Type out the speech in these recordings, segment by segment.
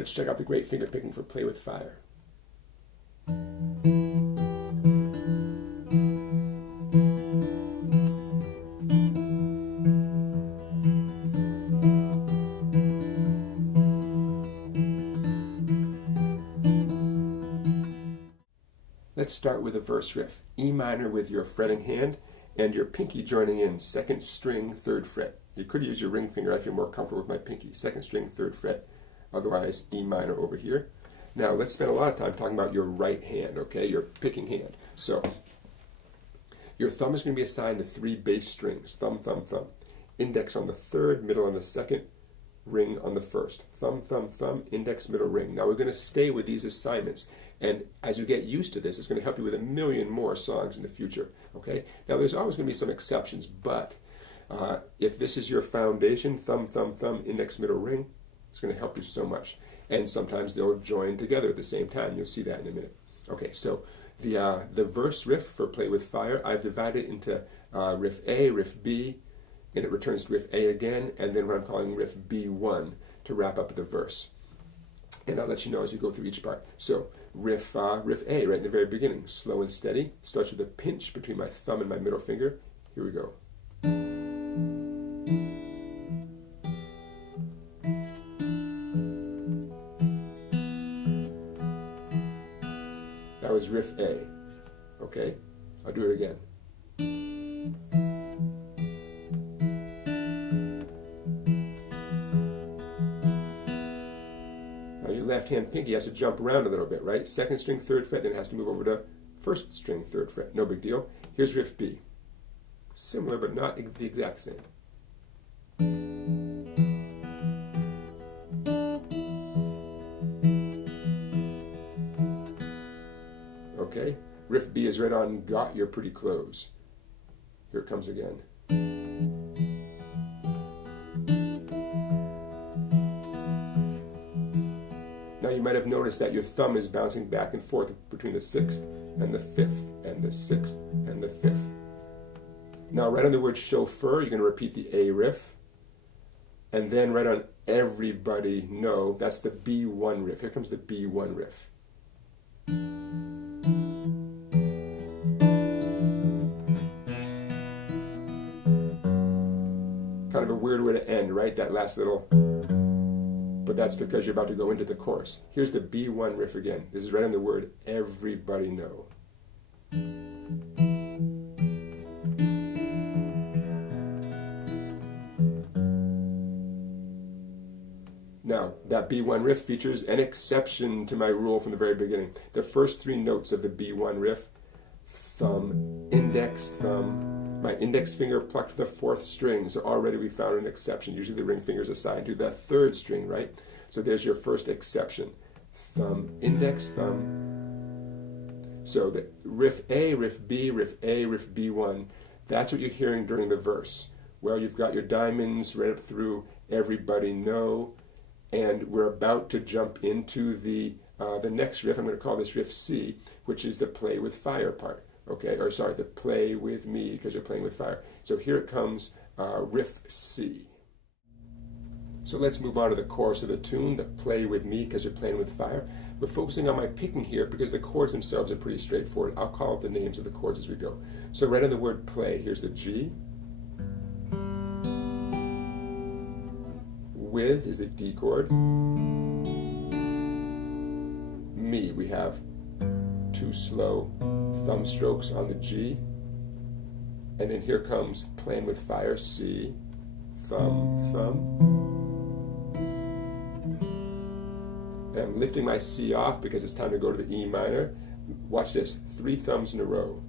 Let's check out the great finger picking for Play with Fire. Let's start with a verse riff. E minor with your fretting hand and your pinky joining in, second string, third fret. You could use your ring finger if you're more comfortable with my pinky. Second string, third fret, otherwise E minor over here. Now let's spend a lot of time talking about your right hand, okay, your picking hand. So your thumb is going to be assigned the 3 bass strings, thumb, thumb, thumb. Index on the 3rd, middle on the 2nd, ring on the 1st. Thumb, thumb, thumb, index, middle, ring. Now we're going to stay with these assignments. And as you get used to this, it's going to help you with a million more songs in the future. Okay? Now there's always going to be some exceptions, but if this is your foundation, thumb, thumb, thumb, index, middle, ring, it's going to help you so much. And sometimes they'll join together at the same time. You'll see that in a minute. Okay, so the verse riff for Play with Fire, I've divided into riff A, riff B, and it returns to riff A again, and then what I'm calling riff B1 to wrap up the verse. And I'll let you know as you go through each part. So riff A right in the very beginning, slow and steady, starts with a pinch between my thumb and my middle finger. Here we go. That was riff A. Okay, I'll do it again. Left hand pinky has to jump around a little bit, right? Second string, third fret, then it has to move over to first string, third fret. No big deal. Here's riff B. Similar, but not the exact same. Okay, riff B is right on Got Your Pretty Clothes. Here it comes again. Now you might have noticed that your thumb is bouncing back and forth between the 6th and the 5th, and the 6th and the 5th. Now right on the word chauffeur, you're going to repeat the A riff, and then right on Everybody Know, that's the B1 riff. Here comes the B1 riff. Kind of a weird way to end, right? That last little... But that's because you're about to go into the chorus. Here's the B1 riff again. This is right on the word Everybody Know. Now, that B1 riff features an exception to my rule from the very beginning. The first 3 notes of the B1 riff, thumb, index, thumb, my index finger plucked to the 4th string, so already we found an exception. Usually the ring finger is assigned to the 3rd string, right? So there's your first exception. Thumb, index, thumb. So the riff A, riff B, riff A, riff B1, that's what you're hearing during the verse. Well, you've got your diamonds right up through Everybody Know, and we're about to jump into the next riff. I'm going to call this riff C, which is the Play with Fire part. Okay, or sorry, the Play with Me, because you're playing with fire. So here it comes, riff C. So let's move on to the chorus of the tune, the Play with Me, because you're playing with fire. We're focusing on my picking here because the chords themselves are pretty straightforward. I'll call out the names of the chords as we go. So right on the word play, here's the G. With is a D chord. Me, we have 2 slow thumb strokes on the G, and then here comes Playing with Fire, C, thumb, thumb. And I'm lifting my C off because it's time to go to the E minor. Watch this, 3 thumbs in a row.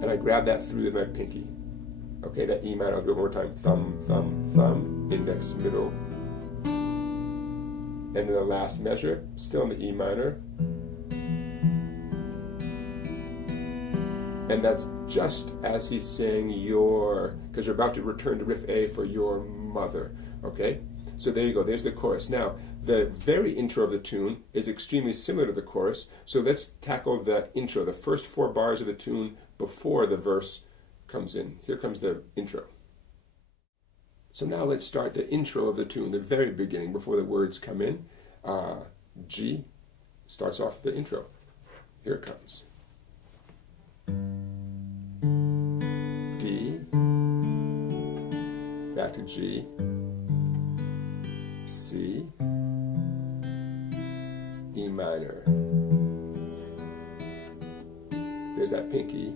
And I grab that 3 with my pinky. Okay, that E minor, I'll do it one more time. Thumb, thumb, thumb, index, middle. And then the last measure, still in the E minor. And that's just as he's saying your, because you're about to return to riff A for your mother, okay? So there you go, there's the chorus. Now, the very intro of the tune is extremely similar to the chorus, so let's tackle the intro, the first 4 bars of the tune before the verse comes in. Here comes the intro. So now let's start the intro of the tune, the very beginning, before the words come in. G starts off the intro. Here it comes. D, back to G, C, E minor. There's that pinky.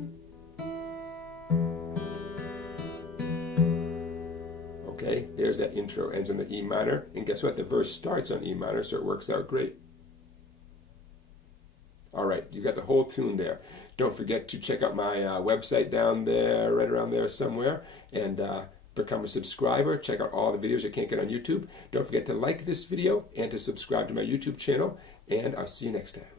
Okay, there's that intro, ends on the E minor, and guess what? The verse starts on E minor, so it works out great. All right, you got the whole tune there. Don't forget to check out my website down there, right around there somewhere, and become a subscriber. Check out all the videos you can't get on YouTube. Don't forget to like this video and to subscribe to my YouTube channel, and I'll see you next time.